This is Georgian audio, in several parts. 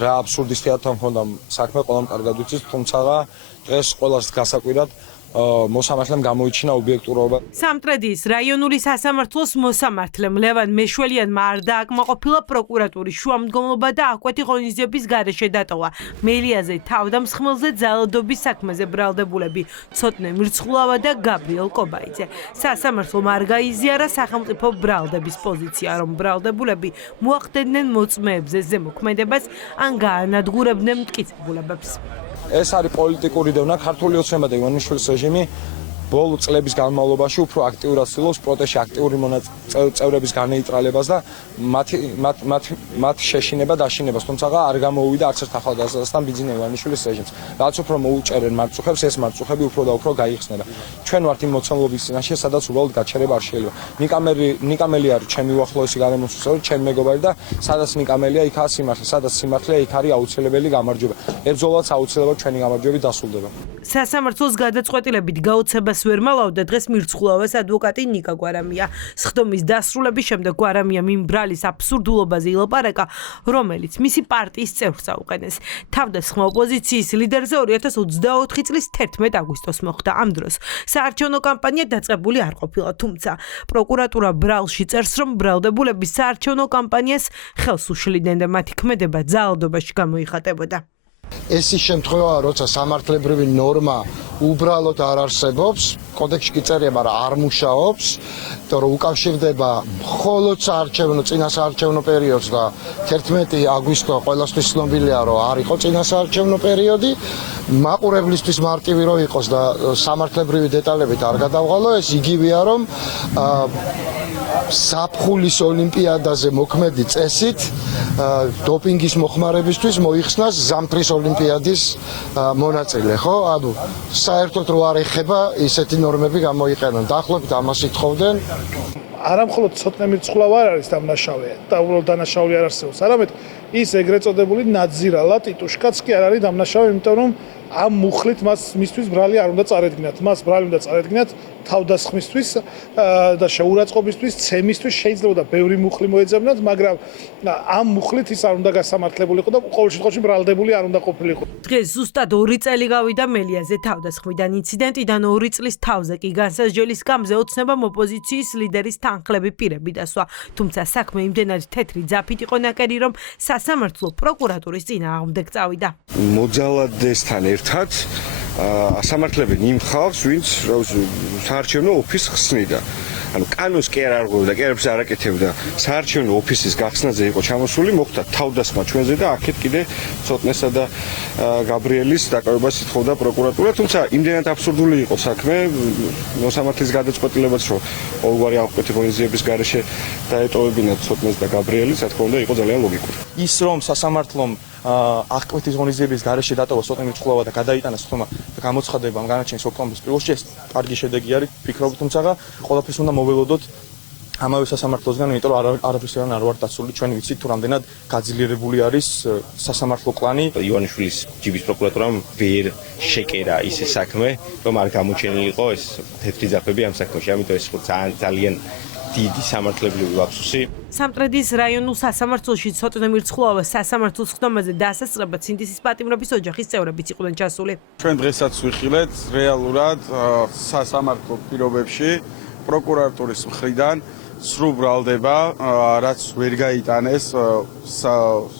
რა აბსურდის თეატრთან მქონდა საქმე, ყველამ კარგად ვიცით, თუმცა დღეს ყველას გასაკვირად მოსამართლემ გამოიჩინა ობიექტურობა. სამტრედიის რაიონული სასამართლოს მოსამართლემ ლევან მეშველიანმა არ დააკმაყოფილა პროკურატურის შუამდგომლობა და აკვეთი ღონისძიების გარეშე დატოვა. მელიაზე თავდამსხმელზე ძალადობის საქმეზე ბრალდებულები ცოტნე მირცხულავა და გაბრიელ კობაიძე. სასამართლომ არ გაიზიარა სახელმწიფო ბრალდების პოზიცია, რომ ბრალდებულები მოახდენენ მოწმეებზე ზემოქმედებას ან გაანადგურებდნენ მტკიცებულებებს. ეს არის პოლიტიკური დევნა, ქართული ოცნება და ივანიშვილის რეჟიმი ბოლო წლების განმავლობაში უფრო აქტიურად ცდილობს პროტესტში აქტიური წევრების განეიტრალებას და მათ შეშინება დაშინებას, თუმცა არ გამოუვიდა არც ერთ ახალგაზრდასთან ბიძინა ივანიშვილის რეჟიმს. რაც უფრო მოუჭერენ მარწუხებს, ეს მარწუხები უფრო და უფრო გაიხსნება. ჩვენ ვართ იმ მოცემულობის წინაშე, სადაც უბრალოდ გაჩერება არ შეიძლება. ნიკამელი არის ჩემი უახლოესი გარემოსწორი, ჩემი მეგობარი და სადაც ნიკამელია, იქაა სიმართლე, სადაც სიმართლეა, იქ არის აუცილებელი გამარჯვება. ებრძოლაც აუცილებლად ჩვენი გამარჯვებით დასრულდება. სასამართლოს გადაწყვეტილებით გაოცებას ვერ მალავდა დღეს მირცხულავას ადვოკატი ნიკა გვარამია. სხდომის დასრულების შემდეგ გვარამიამ იმ ბრალის აბსურდულობაზე ილაპარაკა, რომელიც მისი პარტიის წევრს აუყენეს. თავდასხმა ოპოზიციის ლიდერზე 2024 წლის 11 აგვისტოს მოხდა. ამ დროს საარჩევნო კამპანია დაწყებული არ ყოფილა, თუმცა პროკურატურა ბრალში წერს, რომ ბრალდებულები საარჩევნო კამპანიას ხელს უშლიდნენ და მათი ქმედება ძალადობაში გამოიხატებოდა. ეს ის შემთხვევაა, როცა სამართლებრივი ნორმა უბრალოდ არ არსებობს, კოდექსში კი წერია, მაგრამ არ მუშაობს, იმიტომ რომ უკავშირდება მხოლოდ წინა საარჩევნო პერიოდს და 11 აგვისტო ყველასთვის ცნობილია, რომ არ იყო წინა საარჩევნო პერიოდი, მაყურებლისთვის მარტივი რო იყოს და სამართლებრივი დეტალებით არ გადავღალო, ეს იგივეა, რომ საფხულის ოლიმპიადაზე მოქმედი წესით დოპინგის მოხმარებისთვის მოიხსნას ზამთრის ოლიმპიადის მონაწილე, ხო? ანუ საერთოდ რო არ ეხება ისეთი ნორმები გამოიყენონ. დაახლოებით ამას ითხოვდნენ. არა მხოლოდ ცოტნე მირცხულავა არ არის დამნაშავე და უბრალოდ დანაშაული არ არსებობს, არამედ ის ეგრეთ წოდებული ნაძირალა ტიტუშკაც კი არ არის დამნაშავე, იმიტომ რომ ამ მუხლით მისთვის ბრალი არ უნდა წარედგინათ. მას ბრალი უნდა წარედგინათ თავდასხმისთვის და შეურაცხყოფისთვის, ცემისთვის, შეიძლება და ბევრი მუხლი მოეძებნათ, მაგრამ ამ მუხლით ის არ უნდა გასამართლებულიყო და ყოველ შემთხვევაში ბრალდებული არ უნდა ყოფილიყო. დღეს ზუსტად 2 წელი გავიდა მელიაზე თავდასხმიდან ინციდენტიდან 2 წლის თავზე კი განსაზღვრების სკამზე ოცნებამ ოპოზიციის ლიდერის თანხლები პირები დასვა. თუმცა საქმე იმდენად თეთრი ძაფით იყო ნაკერი, რომ სასამართლო პროკურატურის წინააღმდეგ წავიდა. მოძალადესთან ერთად ასამართლებენ იმ ხალხს, ვინც საარჩევნო ოფისს ხსნიდა. ანუ კანონს კი არ არღვევდა, კერებს არ აკეთებდა. საარჩევნო ოფისის გახსნაზე იყო ჩამოსული, მოხდა თავდასხმა ჩვენზე და აქეთ კიდე ცოტნესა და გაბრიელის დაკავებას ითხოვდა პროკურატურა, თუმცა იმდენად აბსურდული იყო საქმე, მოსამართლის გადაწყვეტილებაც, რომ ყოველგვარი აღკვეთი ღონისძიების გარეშე დაეტოვებინათ ცოტნეს და გაბრიელის, რა თქმა უნდა, იყო ძალიან ლოგიკური. ის რომ სასამართლომ აღკვეთის ღონისძიების გარეშე დატოვა ცოტნე მირცხულავა და გადაიტანა სხდომა და გამოცხადება ამ განაჩენის ოქტომბრის პირველში, ეს კარგი შედეგი არის, ვფიქრობ, თუმცა ყველაფერს უნდა მოველოდოთ ამავე სასამართლოსგან, იმიტომ რომ არაფრისგან არ ვარ დაცული, ჩვენ ვიცით თუ რამდენად გაძლიერებული არის სასამართლო კლანი. ივანიშვილის ჯიბის პროკურატურამ ვერ შეკერა ის საქმე, რომ არ გამოჩენილიყო ეს თეთრი ძაფები ამ საქმეში, ამიტომ ეს ძალიან დიდი სამართლებრივი ლაფსუსი. სამტრედიის რაიონულ სასამართლოში ცოტნე მირცხულავას სასამართლოს სხდომაზე დასასწრებად სინდისის პატიმრობის ოჯახის წევრებიც იყვნენ ჩასული. ჩვენ დღესაც ვიხილეთ რეალურად სასამართლო პირობებში პროკურატურის მხრიდან სრულ ბრალდება, რაც ვერ გაიტანეს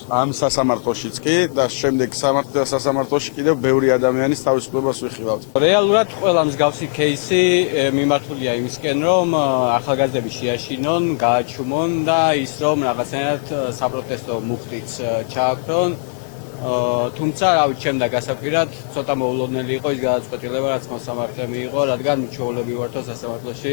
ამ სასამართლოშიც კი და შემდეგ სასამართლოში კიდევ ბევრი ადამიანის თავისუფლებას ვიხილავთ. რეალურად ყველა მსგავსი кейსი მიმართულია იმისკენ, რომ ახალგაზრდები შეაშინონ, გააჩუმონ და ის რომ რაღაცნაირად საპროტესტო მუხტიც ჩააქრონ. თუმცა, რავი, ჩემდა გასაკვირად, ცოტა მოულოდნელი იყო ის გადაწყვეტილება, რაც მოსამართლე მიიღო, რადგან ჩვეულებრივ ვართო სასამართლოში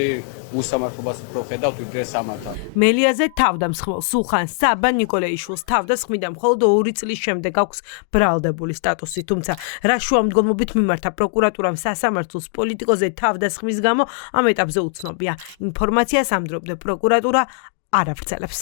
უსამართლობას უფრო ხედავთ, ვიდრე სამართალს. მელიაზე თავდამსხმელ სულხან საბა ნიკოლეიშვილს თავდასხმიდან მხოლოდ 2 წლის შემდეგ აქვს ბრალდებული სტატუსი, თუმცა რა შუამდგომლობით მიმართა პროკურატურამ სასამართლოს პოლიტიკოზე თავდასხმის გამო ამ ეტაპზე უცნობია. ინფორმაციას ამდროებდა პროკურატურა არ ავრცელებს.